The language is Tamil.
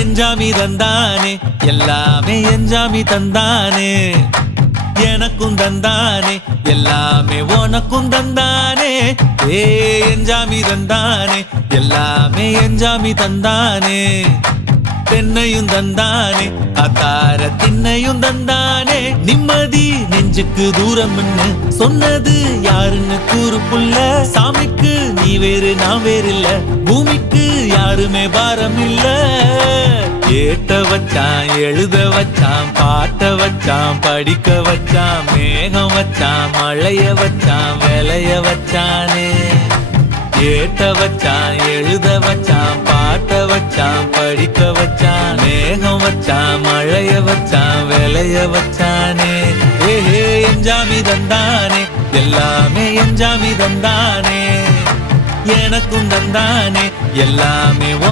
எஞ்சாமி தந்தானே எல்லாமே எஞ்சாமி தந்தானே எனக்கும் தந்தானே எல்லாமே உனக்கும் தந்தானே ஏ எஞ்சாமி தந்தானே எல்லாமே எஞ்சாமி தந்தானே தென்னையும் தந்தானே அத்தார திண்ணையும் தந்தானே நிம்மதி நெஞ்சுக்கு தூரம்னு சொன்னது யாருன்னு கூறு புள்ள சாமிக்கு நீ வேறு நான் வேறு இல்ல பூமிக்கு யாருமே பாரம் இல்ல ஏட்ட வச்சான் எழுத வச்சான் பாட்ட வச்சான் படிக்க வச்சான் மேகம் வச்சான் மழைய வச்சான் விளைய வச்சானே ஏட்ட வச்சான் எழுத வச்சான் பாட்ட வச்சான் படிக்க வச்சான் மேகம் வச்சான் மழைய வச்சான் விளைய வச்சானே ஏஹே எஞ்சாமி தந்தானே எல்லாமே எஞ்சாமி தந்தானே எனக்கும் தந்தானே எல்லாமே